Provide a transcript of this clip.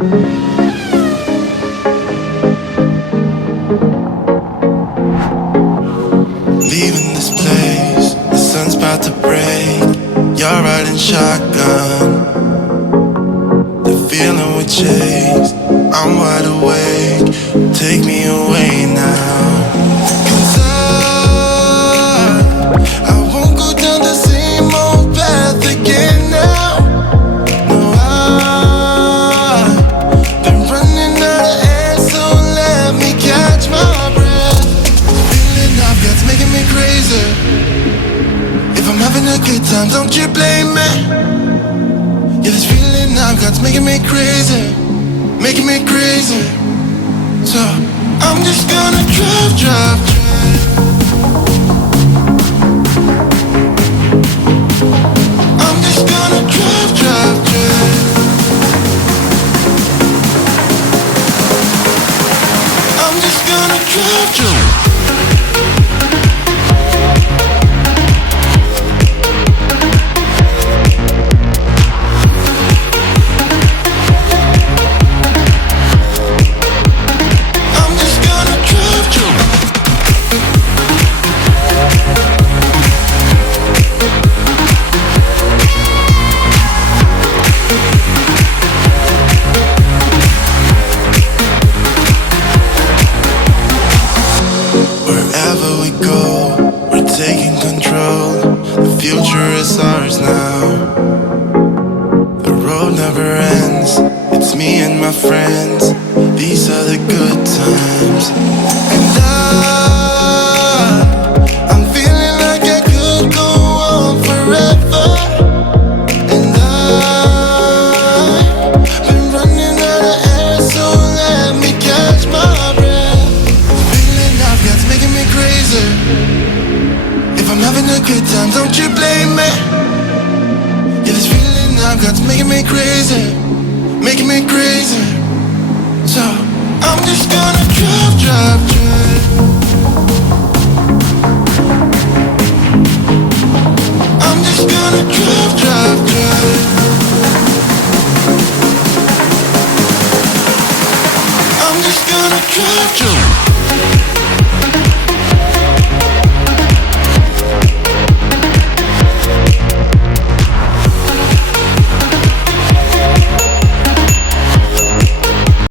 Leaving this place, the sun's about to break. You're riding shotgun, the feeling we chase. I'm wide awake, take me away now. 'Cause I won't go down the same old path again now. No, I've been running out of air, so let me catch my breath. Feeling I've got's making me crazy. If I'm having a good time, don't you blame me. Yeah, this feeling I've got's making me crazy, making me crazy. So I'm just gonna drive, drive, drive. I'm just gonna drive, drive, drive. I'm just gonna drive, drive. Wherever we go, we're taking control. The future is ours now. The road never ends. It's me and my friends. These are the good times. And I'm feeling like I could go on forever. And I've been running out of air, so let me catch my breath. That's making me crazy. If I'm having a good time, don't you blame me. Yeah, this feeling I've got's making me crazy, making me crazy.